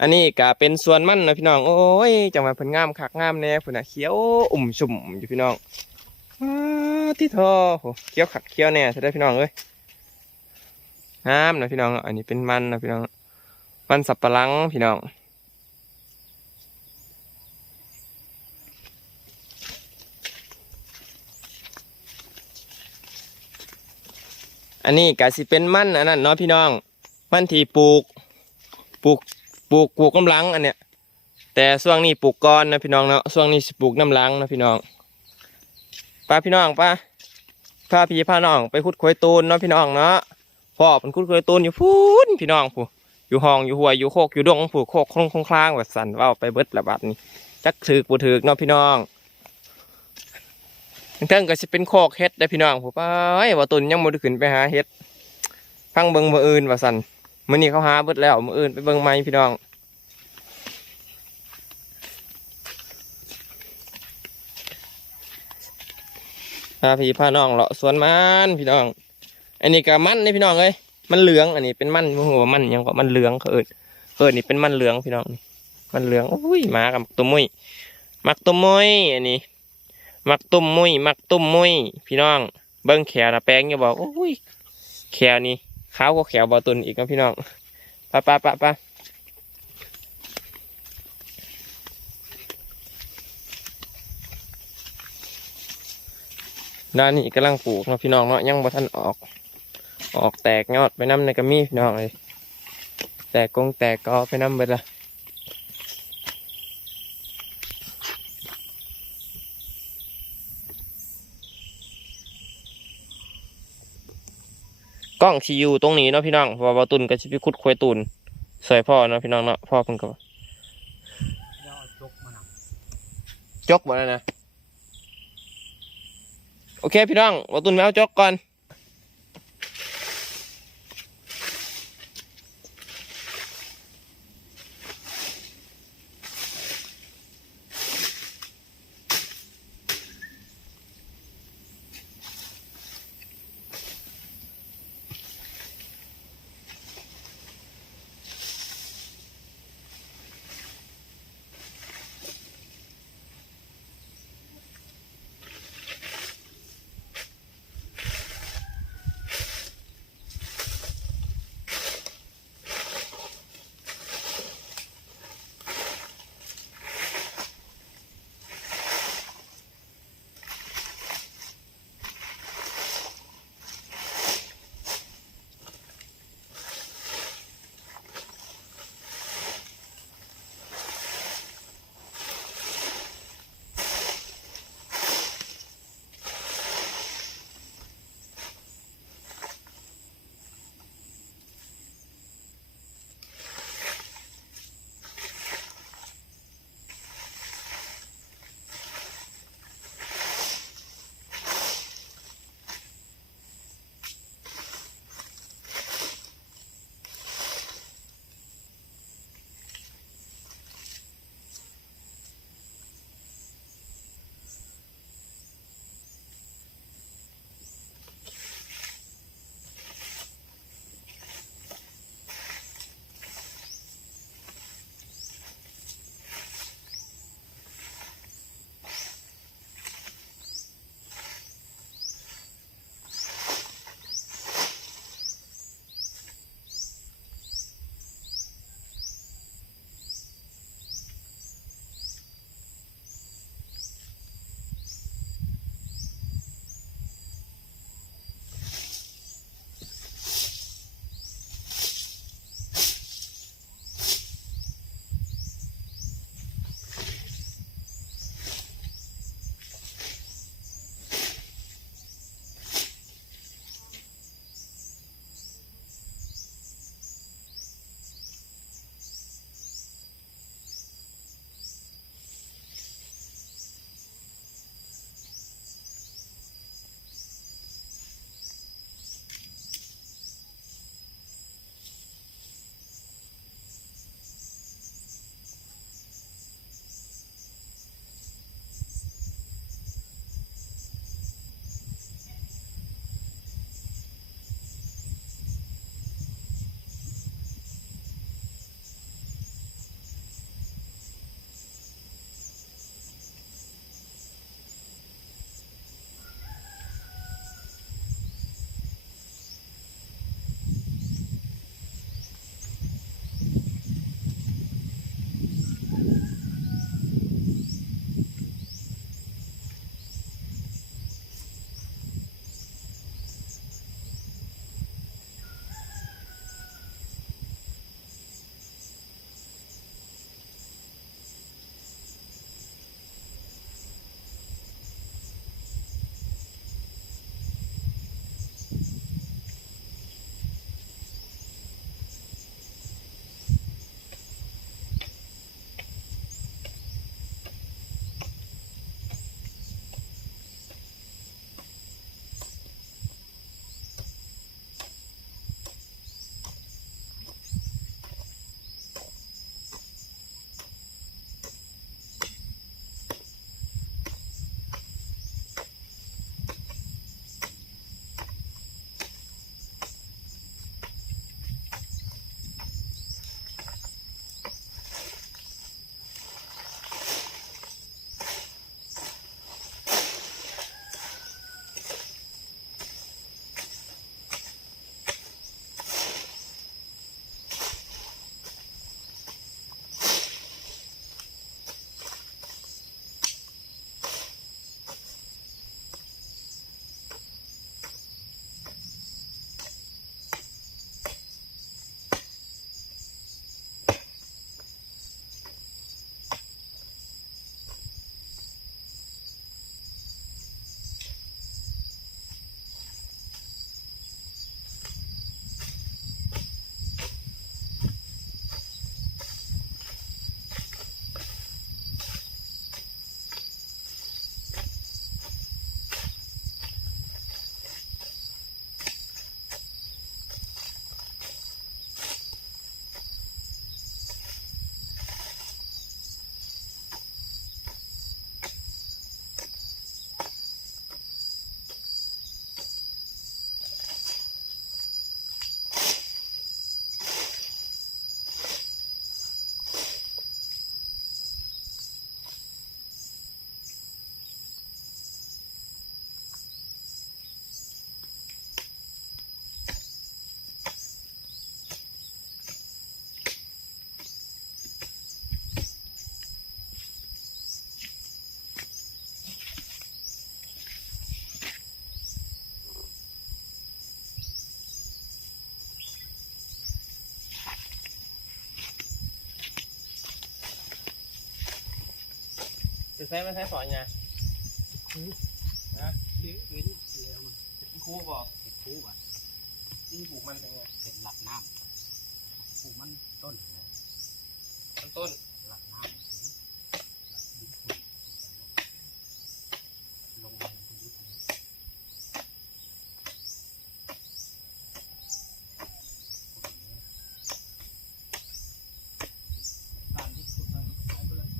อันนี้ก็เป็นสวนมันนะพี่น้องโอ้ยจังหวะเพิ่นงามคักงามแน่พุ่นน่ะเขียวชุ่มอยู่พี่น้องที่ทอโหเขียวคักเขียวแน่ใช่ได้พี่น้องเอ้ยงามนะพี่น้องอันนี้เป็นมันนะพี่น้องมันสับปะรังพี่น้องอันนี้ก็สิเป็นมันอันนั้นเนาะพี่น้องมันที่ปลูกปลูกน้ำลังอันเนี้ยแต่ช่วงนี้ปลูกก่อนนะพี่น้องเนาะช่วงนี้สิปลูกน้ำลังนะพี่น้องป้าพี่น้องป้าพาพี่พาน้องไปขุดโขยตูนเนาะพี่น้องเนาะพ่อเป็นขุดโขยตูนอยู่พูนพี่น้องผู้อยู่ห้องอยู่หัวอยู่โคกอยู่ดงผู้โคกคลางแบบสั่นว่าไปเบิดละบาดนี้จักถือบ่ถือเนาะพี่น้องทั้งก็จะเป็นโคกเฮ็ดได้พี่น้องผู้ป้าว่าตุนยังบ่ได้ขึ้นไปหาเฮ็ดพังเบิ่งมื้ออื่นว่าสั่นมื้อนี้เขาหาเบิดแล้วมื้ออื่นไปเบิ่งใหม่พี่น้องพาพี่พาน้องเลาะสวนมันพี่น้องอันนี้ก็มันนี่พี่น้องเอ้ยมันเหลืองอันนี้เป็นมันหัวมันยังก็มันเหลืองเขานี่เป็นมันเหลืองพี่น้องนี่มันเหลืองอุ้ยมากับตัวมุ้ยมักตัวมุ้ยอันนี้มักตุ้มมุ้ยมักตุ้มมุ้ยพี่น้องเบิ้งแขวนะแป้งอย่าบอกอุ้ยแขวนี่ขาวก็แขวบอตุนอีกนะพี่น้องปะด้านนี้กำลังปลูกนะพี่น้องเนาะยังบ่ทันออกแตกยอดไปน้ำในกระมี่พี่น้องเลยแตกแตกก็ไปน้ำเบิดละกล้องที่อยู่ตรงนี้เนาะพี่น้องเพราะว่าบอตุนก็จะไปขุดควายตุนสวยพ่อเนาะพี่น้องเนาะพ่อเพิ่งก็จกหมดแล้วนะโอเคพี่น้องบอตุนแมวจกก่อน จะใช้ไม่ใช้สอนไงนะ เว้นเดียวมัน เป็นครูบอก เป็นคู่อ่ะ ที่ปลูกมันเป็นไง เป็นหลักน้ำปลูกมันต้นนะ ต้นต้น หลักน้ำหลักดินขุ่นลงไปทุกยุคการดินขุ่นมันใช้ไปเลย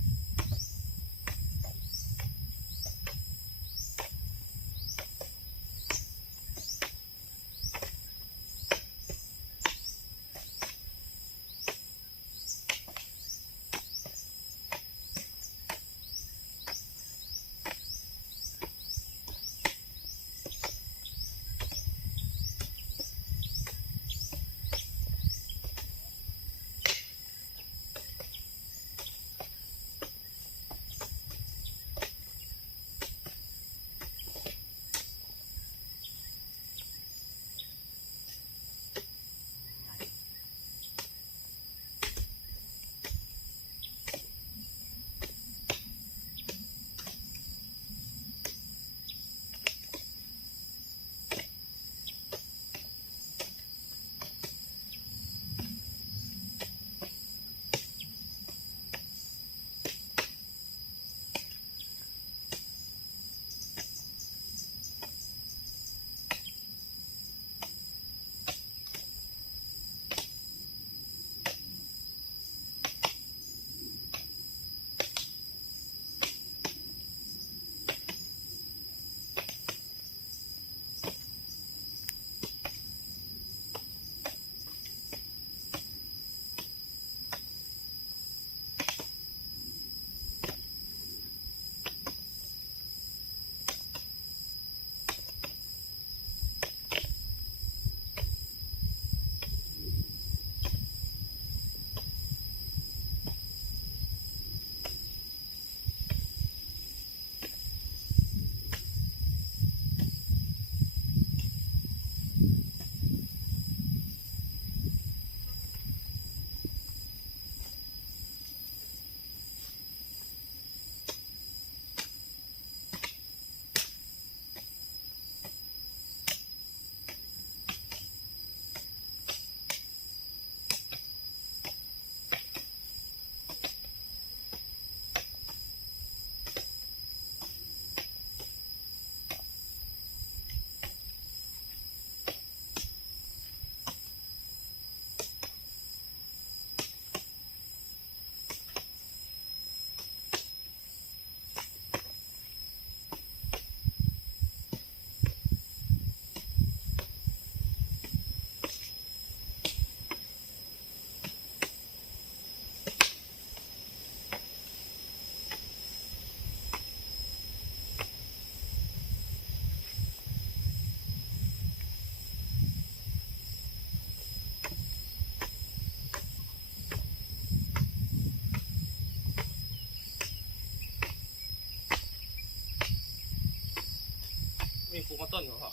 มีปลูกมาต้นเหรอพ่อ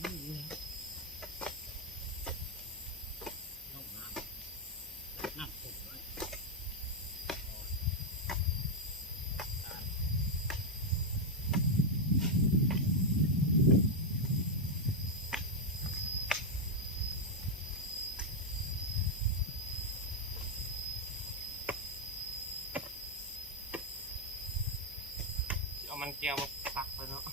ไม่มีลงน้ำน้ำขุ่นไว้ เอามันแก้วมาปักไปเนาะ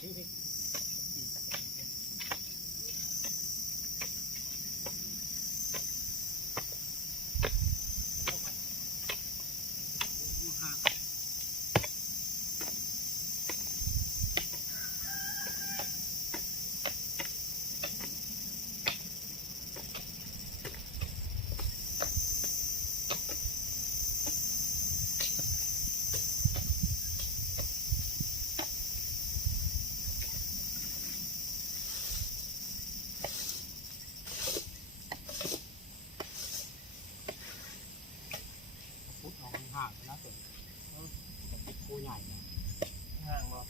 พุทธเอาห่างๆนะตัวปูใหญ่นะ ห่างบ่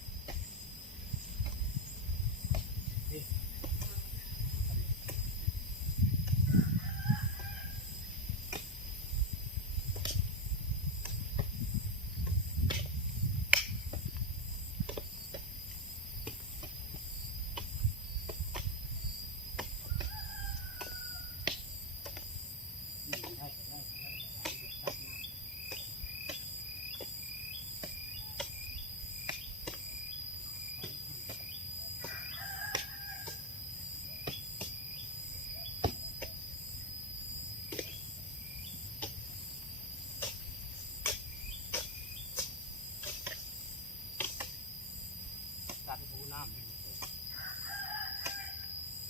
ตัดปูน้ำให้มันตก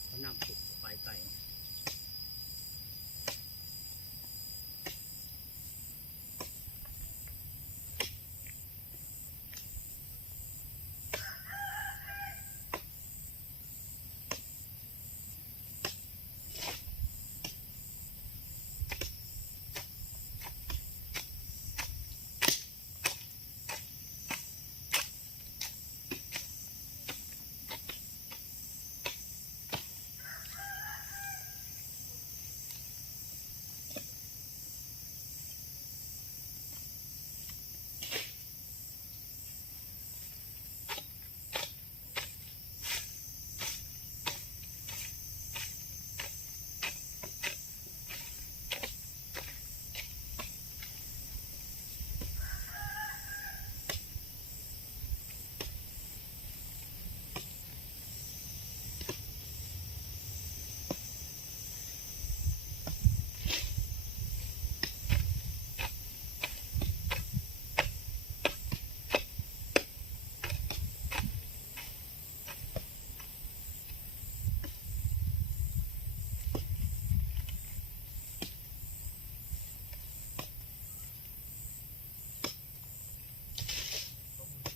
เขาน้ำตกไปไก่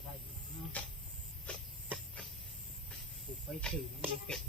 ได้อยู่นะปลูกไปถึงมันเป็ด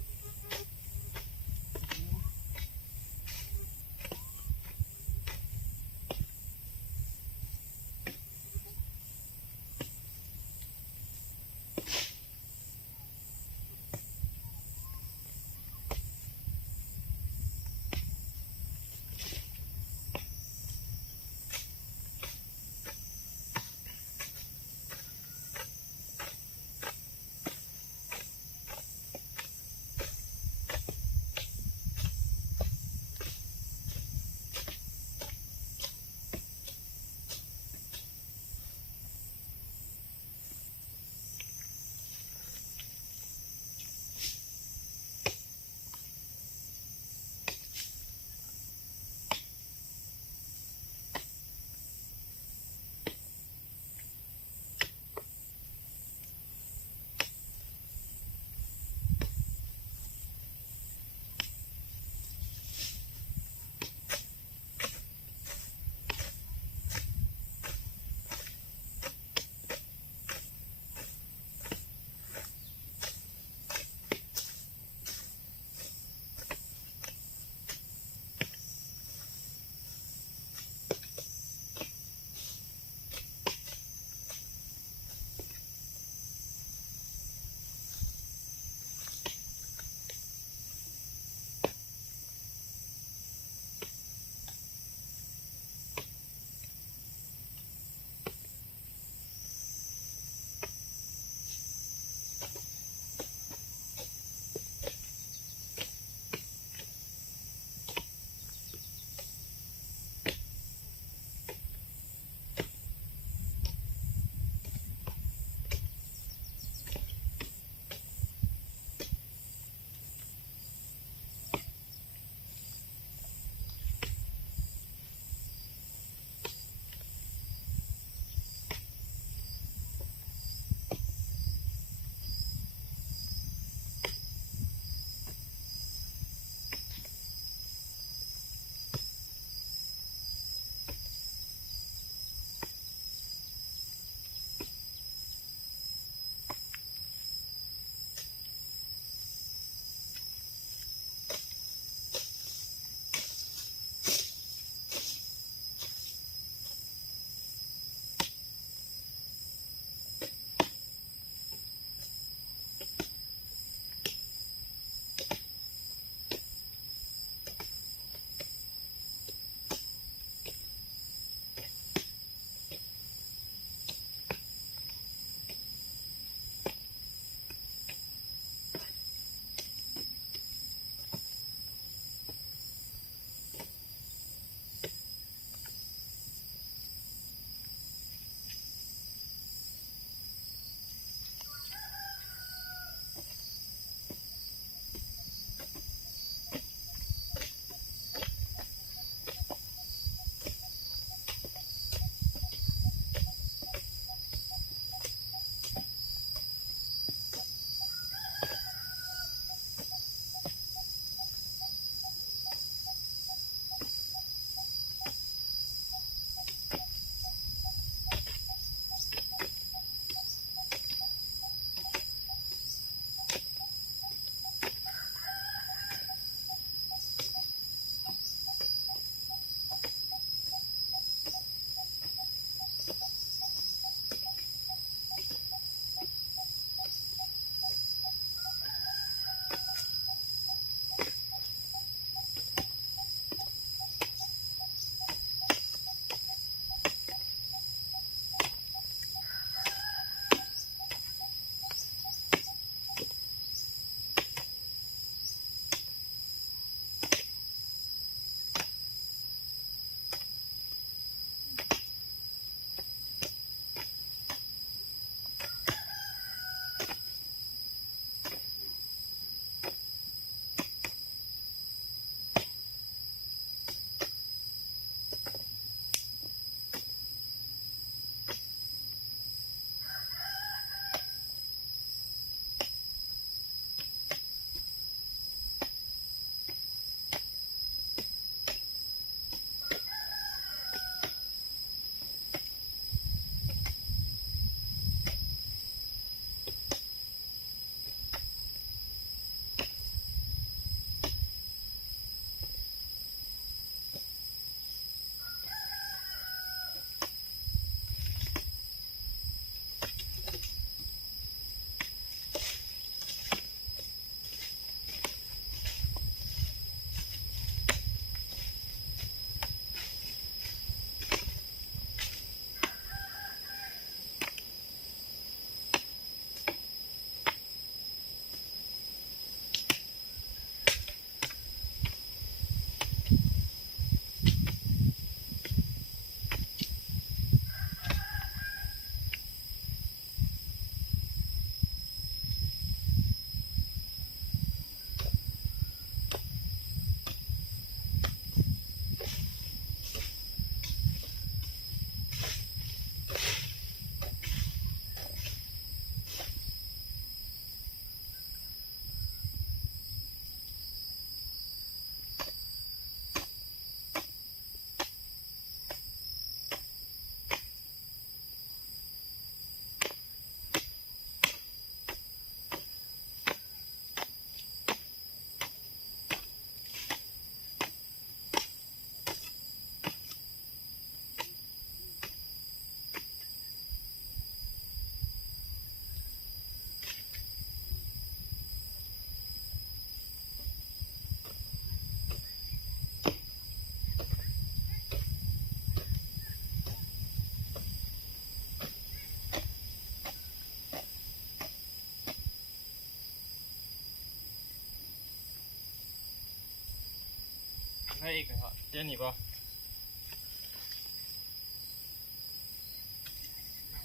ช่อีกเหรอเจ้าหนีป่ะ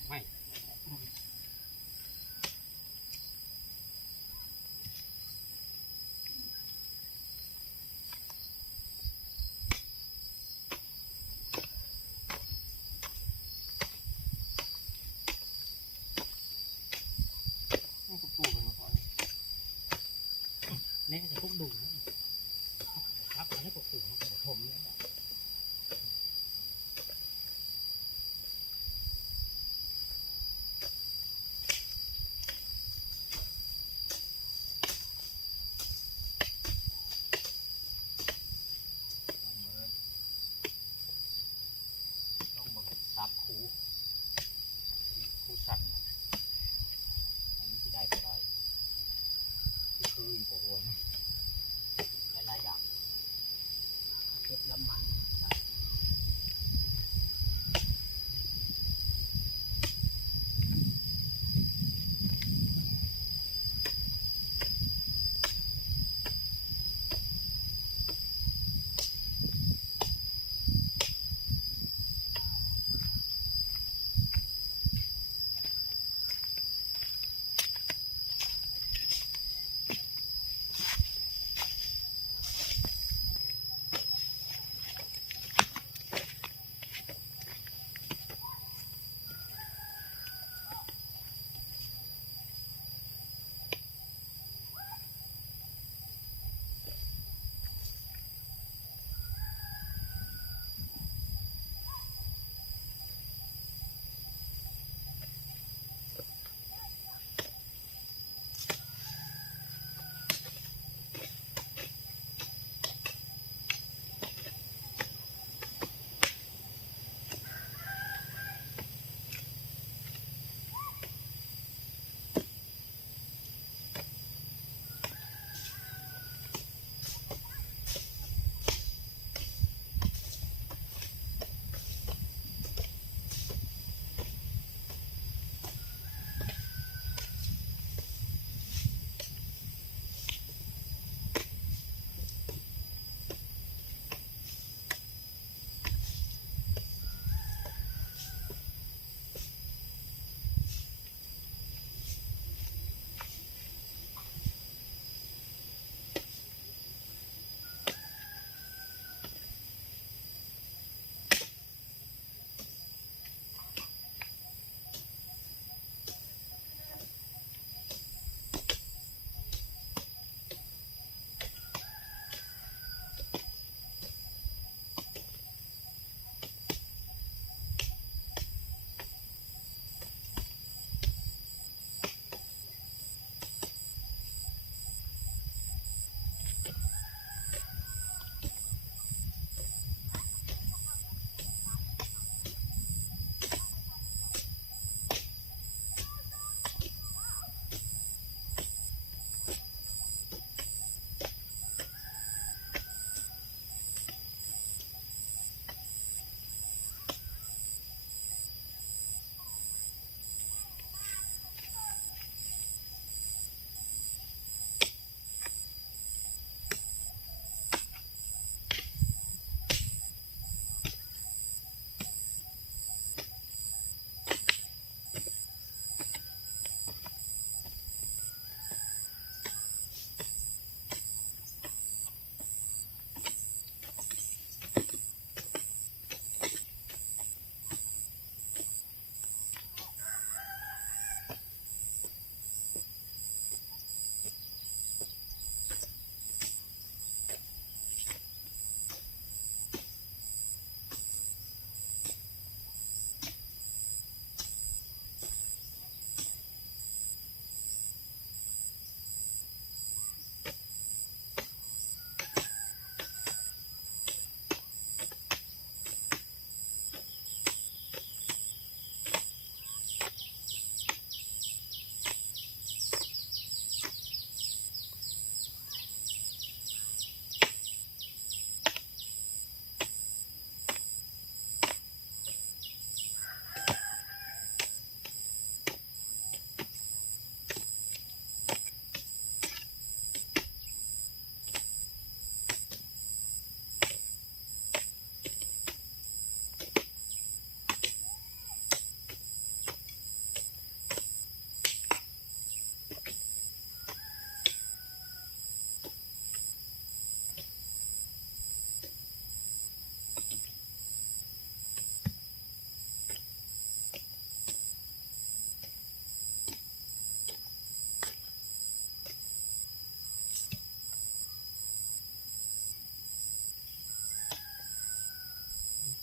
ไม่ นี่ก็ปลูกกันมาก่อน นี่จะพวกดุนะครับอันนี้ปกติของผมเนี่ยต้องมาซับคูสั่นอันนี้ที่ได้ก็ได้คืออีกโอ้โห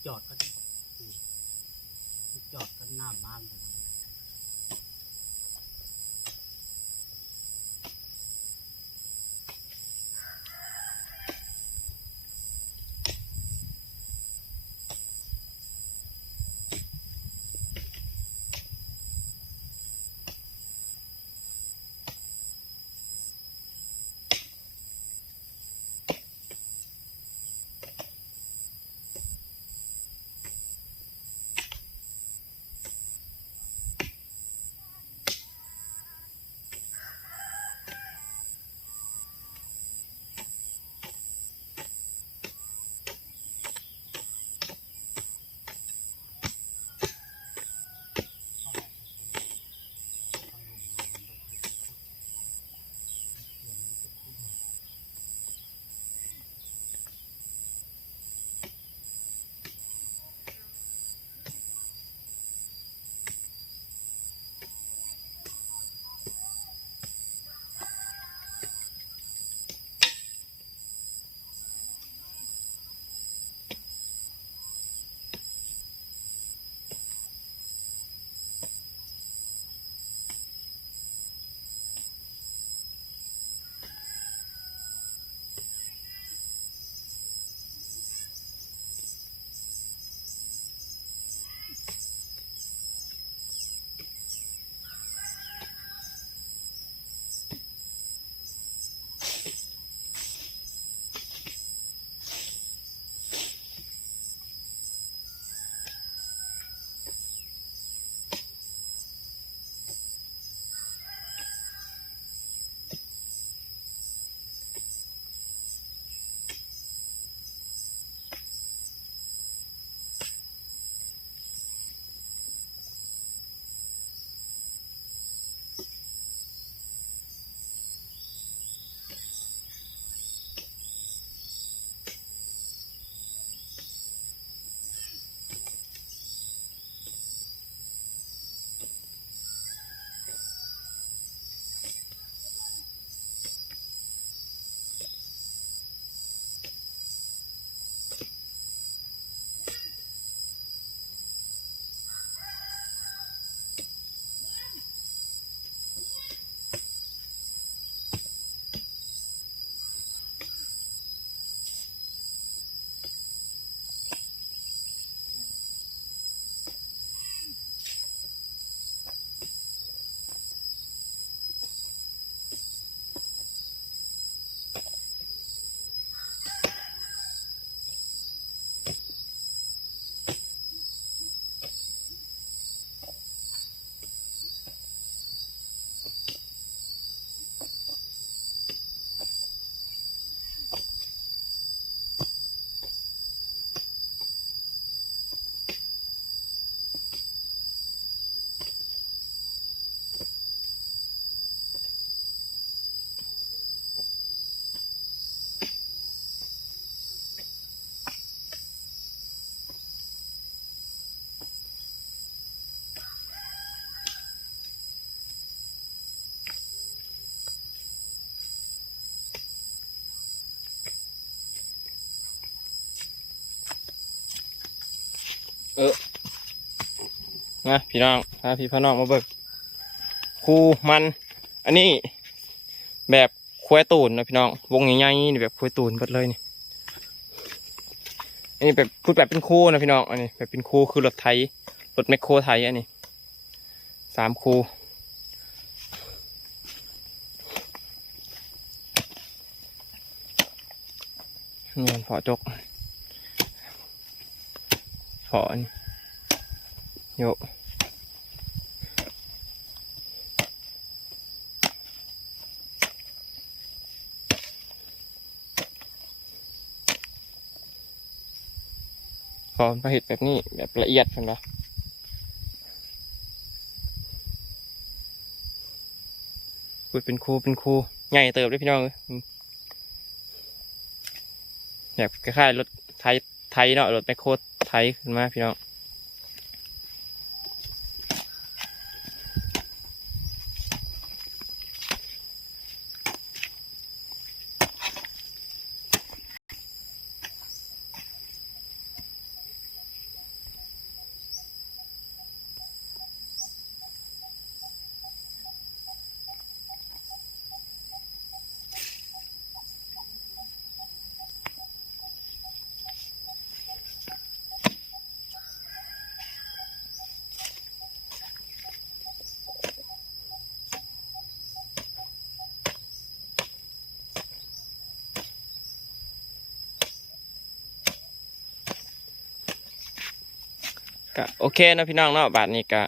จอดกันจอดกันหน้าบ้านกันนะพี่น้องพาพี่พ่อน้องมาเบิกคูมันอันนี้แบบควายตูนนะพี่น้องวงใหญ่ๆนี่แบบควายตูนหมดเลยนี่อันนี้แบบพูดแบบเป็นคู่นะพี่น้องอันนี้แบบเป็นคู่คือรถไถรถแมคโครไถอันนี้3 คู่นี่มันเพาะจกเพาะอันนี้โยพอมาเห็ดแบบนี้แบบละเอียดเห็นปะพูดเป็นครูใหญ่เติบด้วยพี่น้องแบบคล้ายๆรถไทยเนาะรถแมคโครไทยขึ้นมาพี่น้อง ก็โอเคเนาะพี่น้องเนาะบาดนี้ก็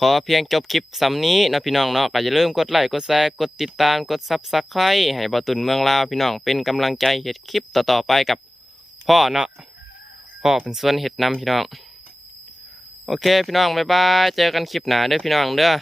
ขอเพียงจบคลิปสำนี้เนาะพี่น้องเนาะก็อย่าลืมกดไลค์กดแชร์กดติดตามกดซับสไครต์ให้บ่าวตุนเมืองลาวพี่น้องเป็นกำลังใจเฮ็ดคลิปต่อๆไปกับพ่อเนาะพ่อเป็นส่วนเฮ็ดนำพี่น้องโอเคพี่น้องบ๊ายบายเจอกันคลิปหน้าเด้อพี่น้องเด้อ